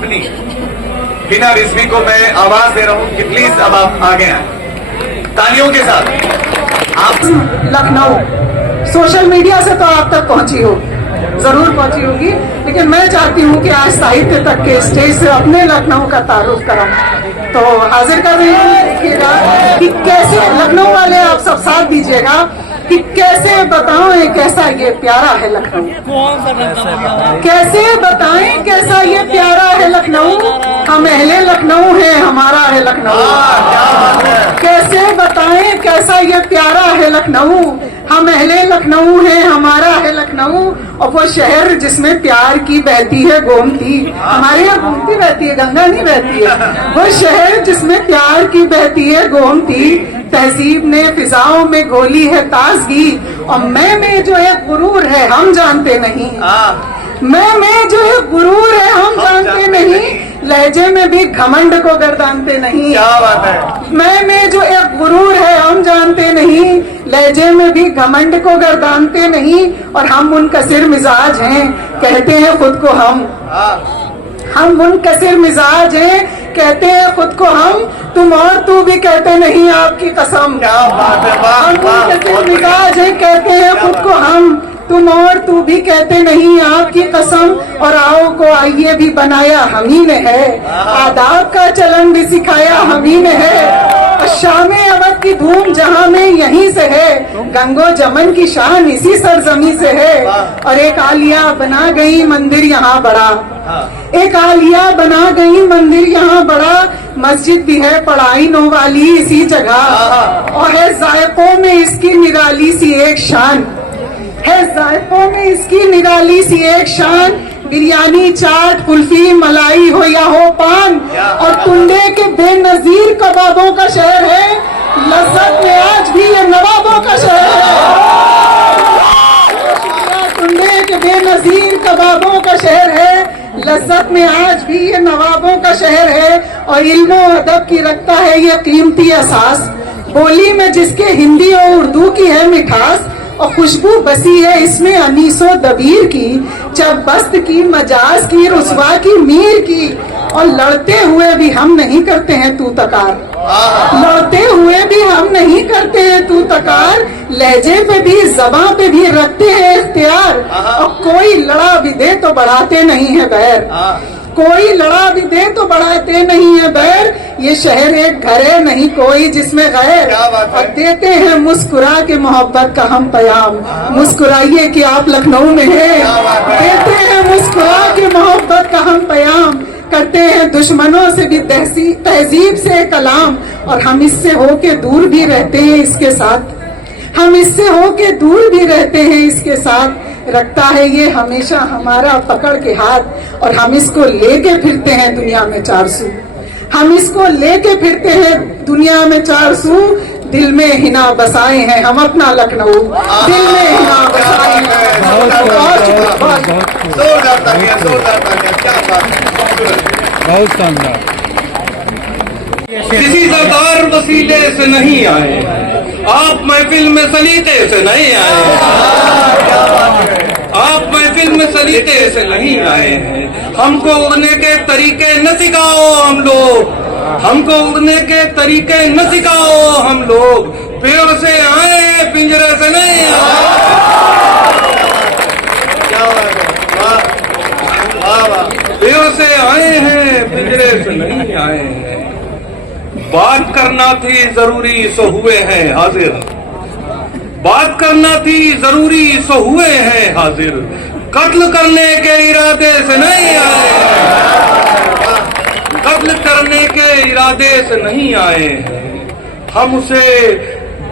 बिना रिजवी को मैं आवाज दे रहा हूँ कि प्लीज अब आप आगे आए तालियों के साथ। आप लखनऊ सोशल मीडिया से तो आप तक पहुंची होगी, जरूर पहुंची होगी, लेकिन मैं चाहती हूँ कि आज साहित्य तक के स्टेज से अपने लखनऊ का तारुफ कराऊं। तो हाजिर कर रही हूँ कि कैसे लखनऊ वाले आप सब साथ दीजिएगा कि कैसे बताएं कैसा ये प्यारा है लखनऊ, कैसे बताएं कैसा ये प्यारा है लखनऊ, हम अहले लखनऊ है हमारा है लखनऊ। कैसे बताएं कैसा ये प्यारा है लखनऊ, हम अहले लखनऊ है हमारा है लखनऊ। और वो शहर जिसमें प्यार की बहती है गोमती, हमारे यहाँ गोमती बहती है, गंगा नहीं बहती है। वो शहर जिसमें प्यार की बहती है गोमती, तहजीब ने फिजाओं में घोली है ताजगी। और मैं में जो है गुरूर है हम जानते नहीं, मैं जो है गुरूर है हम जानते नहीं, लहजे में भी घमंड को गर्दानते नहीं। क्या बात है। मैं में जो एक गुरूर है हम जानते नहीं, लहजे में भी घमंड को गर्दानते नहीं। और हम मुनकसिर मिजाज हैं कहते हैं खुद को हम मुनकसिर मिजाज हैं कहते हैं खुद को हम, तुम और तू भी कहते नहीं आपकी कसम। क्या बात है। हम मुनकसिर मिजाज हैं कहते हैं खुद को हम, तुम और तू भी कहते नहीं आपकी कसम। और आओ को आइए भी बनाया हम ही ने है, आदाब का चलन भी सिखाया हम ही ने है। शामे अवध की धूम जहां में यहीं से है, गंगो जमन की शान इसी सरजमी से है। और एक आलिया बना गई मंदिर यहाँ बड़ा, एक आलिया बना गई मंदिर यहाँ बड़ा, मस्जिद भी है पढ़ाई नो वाली इसी जगह। और है जायकों में इसकी निराली सी एक शान, है जायकों में इसकी निराली सी एक शान। बिरयानी चाट कुल्फी मलाई हो या हो पान, और टुंडे के बेनजीर कबाबों का शहर है, लज्जत में आज भी ये नवाबों का शहर है। टुंडे के बेनजीर कबाबों का शहर है, लज्जत में आज भी ये नवाबों का शहर है। और इल्मो अदब की रखता है ये कीमती असास, बोली में जिसके हिंदी और उर्दू की है मिठास। और खुशबू बसी है इसमें अनीसो दबीर की, जब बस्त की मजाज की रुसवा की मीर की। और लड़ते हुए भी हम नहीं करते हैं तू तकार, लड़ते हुए भी हम नहीं करते हैं तू तकार, लहजे पे भी ज़बां पे भी रखते हैं इख्तियार। और कोई लड़ा भी दे तो बढ़ाते नहीं है बैर, कोई लड़ा भी दे तो बढ़ाते नहीं है बैर। ये शहर एक घर है नहीं कोई जिसमें गैर। और देते हैं मुस्कुरा के मोहब्बत का हम पैगाम, मुस्कुराइए कि आप लखनऊ में हैं। देते हैं मुस्कुरा के मोहब्बत का हम पैगाम, करते हैं दुश्मनों से भी तहजीब से कलाम। और हम इससे होके दूर भी रहते हैं इसके साथ, हम इससे होके दूर भी रहते हैं इसके साथ। रखता है ये हमेशा हमारा पकड़ के हाथ, और हम इसको लेके फिरते हैं दुनिया में चार सू, हम इसको लेके फिरते हैं दुनिया में चार सू। दिल में हिना बसाए हैं हम अपना लखनऊ, दिल में हिना बसाए हैं। बहुत शानदार। किसी सरदार वसीले से नहीं आए, आप महफिल में सलीते से नहीं आए, आप महफिल में सलीते से नहीं आए हैं। हमको उड़ने के तरीके न सिखाओ हम लोग, हमको उड़ने के तरीके न सिखाओ हम लोग, पेड़ से आए हैं पिंजरे से नहीं आए। पेड़ से आए हैं पिंजरे से नहीं आए हैं। बात करना थी जरूरी सो हुए हैं हाजिर, बात करना थी जरूरी सो हुए हैं हाजिर, कत्ल करने के इरादे से नहीं आए हैं, कत्ल करने के इरादे से नहीं आए हैं। हम उसे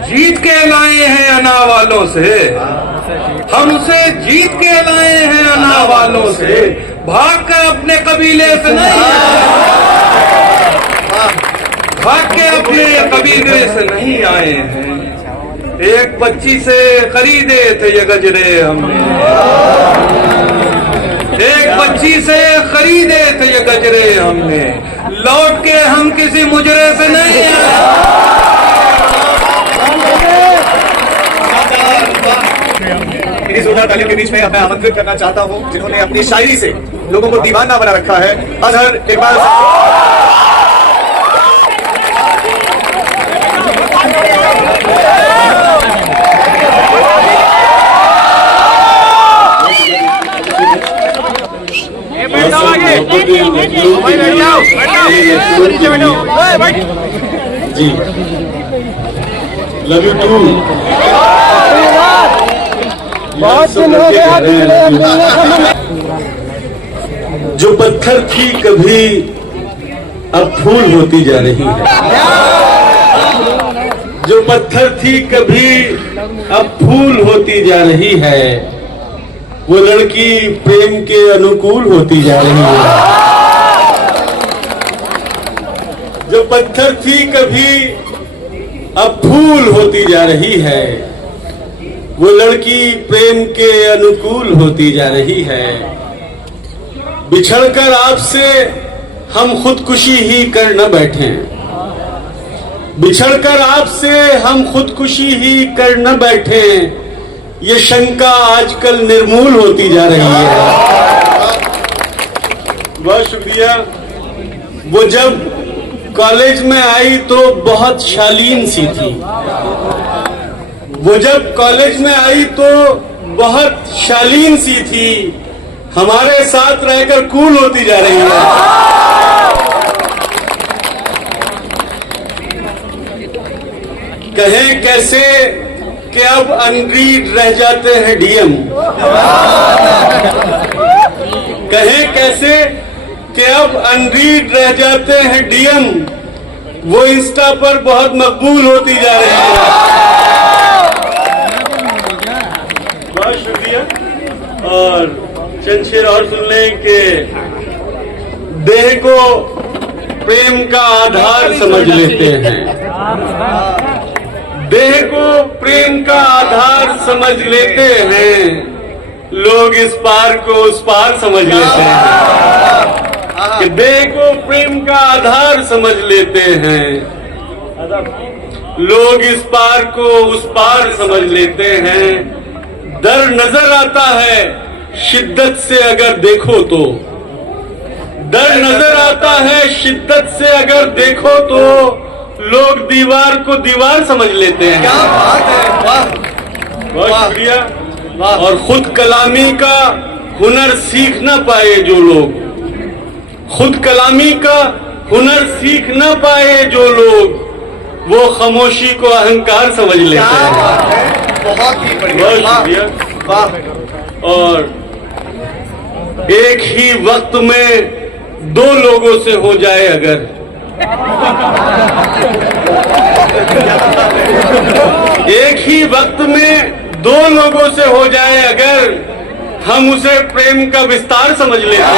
जीत के लाए हैं अना वालों से, हम उसे जीत के लाए हैं अना वालों से, भाग कर अपने कबीले से नहीं आए, भाग के अपने कबीले से नहीं आए हैं। एक बच्ची से खरीदे थे ये गजरे हमने, एक बच्ची से खरीदे थे ये गजरे हमने, लौट के हम किसी मुजरे से नहीं आए। इस जोरदार तालियों के बीच में मैं आमंत्रित करना चाहता हूं जिन्होंने अपनी शायरी से लोगों को दीवाना बना रखा है, Azhar Iqbal ji, love you to. बहुत दिन हो गया जो पत्थर थी कभी अब फूल होती जा रही है, जो पत्थर थी कभी अब फूल होती जा रही है, वो लड़की प्रेम के अनुकूल होती जा रही है। जो पत्थर थी कभी अब फूल होती जा रही है, वो लड़की प्रेम के अनुकूल होती जा रही है। बिछड़कर आपसे हम खुदकुशी ही कर न बैठे, बिछड़कर आपसे हम खुदकुशी ही कर न बैठे, ये शंका आजकल निर्मूल होती जा रही है। बहुत शुक्रिया। वो जब कॉलेज में आई तो बहुत शालीन सी थी, वो जब कॉलेज में आई तो बहुत शालीन सी थी, हमारे साथ रहकर कूल होती जा रही है। कहें कैसे कि अब अनरीड रह जाते हैं डीएम, कहें कैसे कि अब अनरीड रह जाते हैं डीएम, वो इंस्टा पर बहुत मकबूल होती जा रही है। बहुत शुक्रिया। और चंद शेर और सुन लें कि देह को प्रेम का आधार समझ लेते हैं, देह को प्रेम का आधार समझ लेते हैं, लोग इस पार को उस पार समझ लेते हैं, कि देह को प्रेम का आधार समझ लेते हैं, लोग इस पार को उस पार समझ लेते हैं। डर नजर आता है शिद्दत से अगर देखो तो, डर नजर आता है शिद्दत से अगर देखो तो, लोग दीवार को दीवार समझ लेते हैं। क्या बात है, वाह, बहुत शुक्रिया। और खुद कलामी का हुनर सीख न पाए जो लोग, खुद कलामी का हुनर सीख न पाए जो लोग, वो खामोशी को अहंकार समझ लेते हैं। बहुत ही बढ़िया, बहुत शुक्रिया। वाह। और एक ही वक्त में दो लोगों से हो जाए अगर, एक ही वक्त में दो लोगों से हो जाए अगर, हम उसे प्रेम का विस्तार समझ लेते हैं।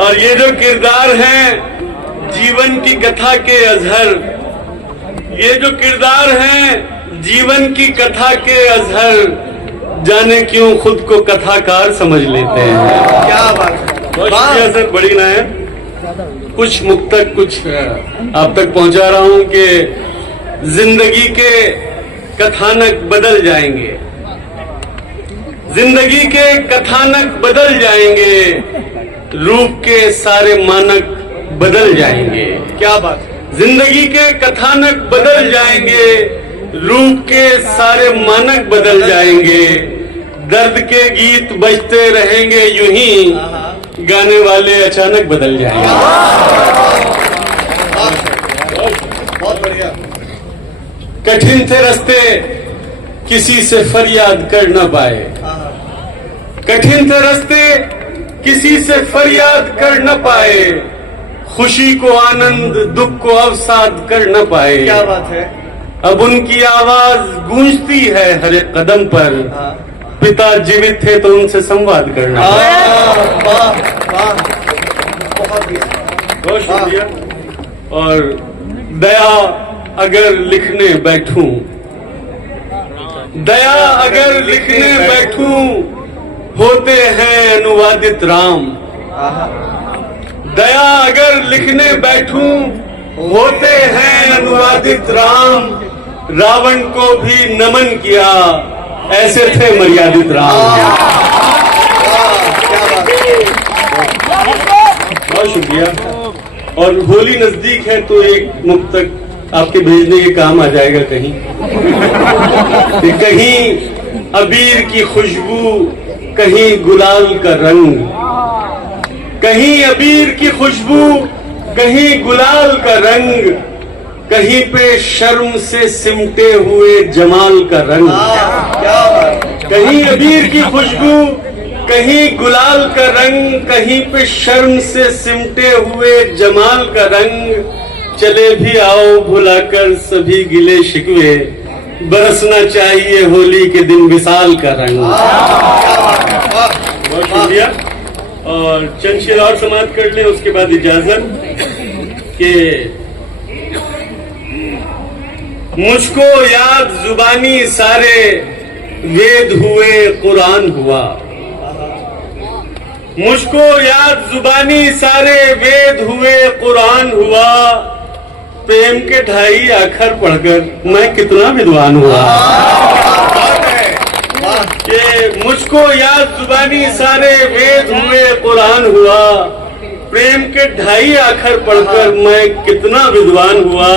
और ये जो किरदार हैं जीवन की कथा के अजहर, ये जो किरदार हैं जीवन की कथा के अजहर, जाने क्यों खुद को कथाकार समझ लेते हैं। क्या बात है, बहुत शुक्रिया सर, बड़ी ना है। कुछ मुक्तक कुछ आप तक पहुंचा रहा हूं कि जिंदगी के कथानक बदल जाएंगे, जिंदगी के कथानक बदल जाएंगे, रूप के सारे मानक बदल जाएंगे। क्या बात, जिंदगी के कथानक बदल जाएंगे, रूप के सारे मानक बदल जाएंगे, दर्द के गीत बजते रहेंगे यूं ही, गाने वाले अचानक बदल जाएंगे। बहुत बढ़िया। कठिन थे रास्ते किसी से फरियाद कर न पाए, कठिन थे रास्ते किसी से फरियाद कर न पाए, खुशी को आनंद दुख को अवसाद कर न पाए। क्या बात है, अब उनकी आवाज गूंजती है हर एक कदम पर, पिता जीवित थे तो उनसे संवाद करना। बहुत शुक्रिया। और दया अगर लिखने बैठूं, दया अगर लिखने बैठूं, होते हैं अनुवादित राम। दया अगर लिखने बैठूं, होते हैं अनुवादित राम, रावण को भी नमन किया, ऐसे थे मर्यादित राम। बहुत शुक्रिया। और होली नजदीक है तो एक मुक्तक आपके भेजने के काम आ जाएगा कहीं कि कहीं अबीर की खुशबू, कहीं गुलाल का रंग, कहीं अबीर की खुशबू, कहीं गुलाल का रंग, कहीं पे शर्म से सिमटे हुए जमाल का रंग। कहीं अबीर की खुशबू, कहीं गुलाल का रंग, कहीं पे शर्म से सिमटे हुए जमाल का रंग। चले भी आओ भुलाकर सभी गिले शिकवे, बरसना चाहिए होली के दिन विशाल का रंग। बहुत शुक्रिया। और चंद शेर और समाप्त कर लें, उसके बाद इजाजत के मुझको याद जुबानी सारे वेद हुए कुरान हुआ। मुझको याद जुबानी सारे वेद हुए कुरान हुआ। प्रेम के ढाई आखर पढ़कर मैं कितना विद्वान हुआ। कि मुझको याद जुबानी सारे वेद हुए कुरान हुआ। प्रेम के ढाई आखर पढ़कर मैं कितना विद्वान हुआ।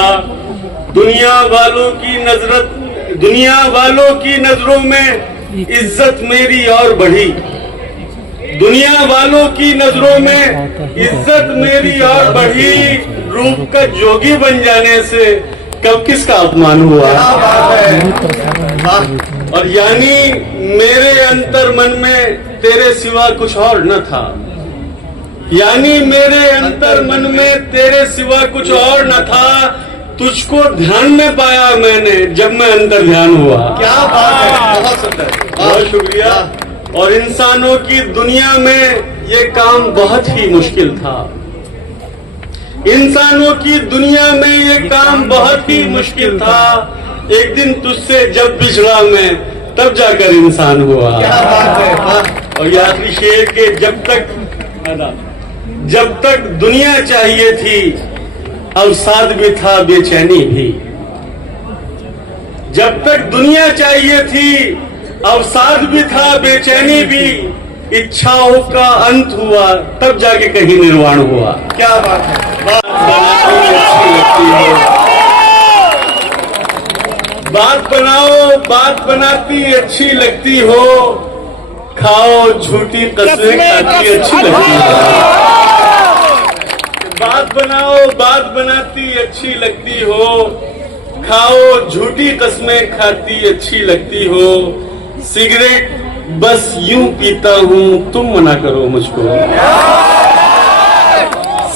दुनिया वालों की नजरों में इज्जत मेरी और बढ़ी। दुनिया वालों की नजरों में इज्जत मेरी और बढ़ी। रूप का जोगी बन जाने से कब किसका अपमान हुआ। और यानी मेरे अंतर मन में तेरे सिवा कुछ और न था। यानी मेरे अंतर मन में तेरे सिवा कुछ और न था। तुझको ध्यान में पाया मैंने जब मैं अंतर ध्यान हुआ। क्या बात है, बहुत सुंदर, बहुत शुक्रिया। और इंसानों की दुनिया में ये काम बहुत ही मुश्किल था। इंसानों की दुनिया में ये काम बहुत ही मुश्किल था। एक दिन तुझसे जब बिछड़ा मैं, तब जाकर इंसान हुआ। क्या बात है। और ये आखिरी शेर के जब तक दुनिया चाहिए थी, अवसाद भी था बेचैनी भी। जब तक दुनिया चाहिए थी, अवसाद भी था बेचैनी भी। इच्छाओं का अंत हुआ, तब जाके कहीं निर्वाण हुआ। क्या बात है। बात बनाओ, बात बनाती अच्छी लगती हो। खाओ झूठी कस्में खाती अच्छी लगती हो। बात बनाओ, बात बनाती अच्छी लगती हो। खाओ झूठी कस्में खाती अच्छी लगती हो। सिगरेट बस यूं पीता हूं, तुम मना करो मुझको।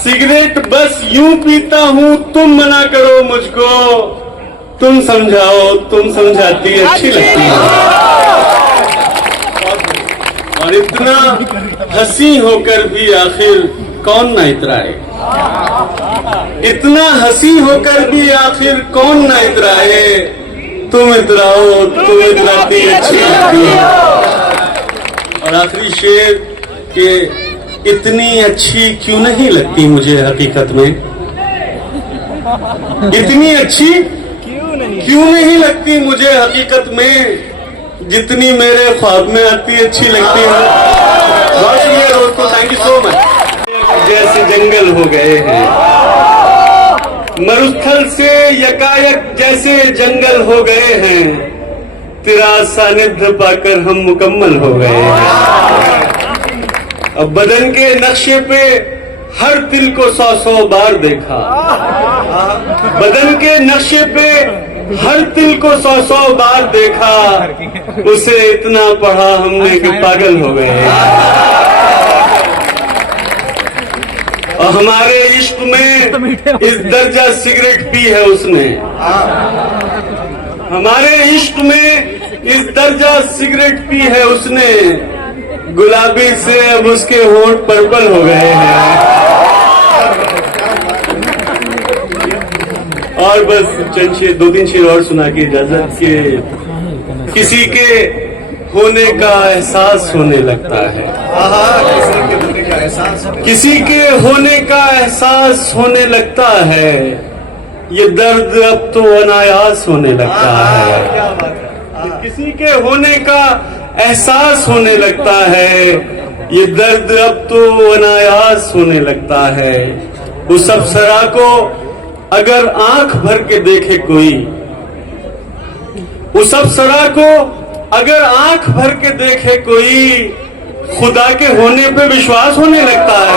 सिगरेट बस यूं पीता हूं, तुम मना करो मुझको। तुम समझाओ, तुम समझाती अच्छी लगती है। और इतना हंसी होकर भी आखिर कौन ना इतराए। इतना हंसी होकर भी आखिर कौन ना इतराए। तुम इतराओ, तुम इतराती अच्छी लगती है। और आखिरी शेर के इतनी अच्छी क्यों नहीं लगती मुझे हकीकत में। इतनी अच्छी क्यों नहीं लगती मुझे हकीकत में, जितनी मेरे ख्वाब में आती अच्छी लगती है। बहुत शुक्रिया दोस्तों, थैंक यू सो मच। जैसे जंगल हो गए हैं, मरुस्थल से यकायक जैसे जंगल हो गए हैं। तेरा सानिध्य पाकर हम मुकम्मल हो गए हैं। अब बदन के नक्शे पे हर तिल को 100 बार देखा। बदन के नक्शे पे हर तिल को 100 बार देखा। उसे इतना पढ़ा हमने कि पागल हो गए। और हमारे इश्क में इस दर्जा सिगरेट पी है उसने। हमारे इश्क में इस दर्जा सिगरेट पी है उसने। गुलाबी से अब उसके होंठ पर्पल हो गए हैं। और बस चंद शेर, 2-3 शेर और सुना के इजाजत के। किसी के होने का एहसास होने लगता है। किसी के होने का एहसास होने लगता है। ये दर्द अब तो अनायास होने लगता है। किसी के होने का एहसास होने लगता है। ये दर्द अब तो अनायास होने लगता है। उस अप्सरा को अगर आंख भर के देखे कोई, उस अप्सरा को अगर आंख भर के देखे कोई, खुदा के होने पे विश्वास होने लगता है।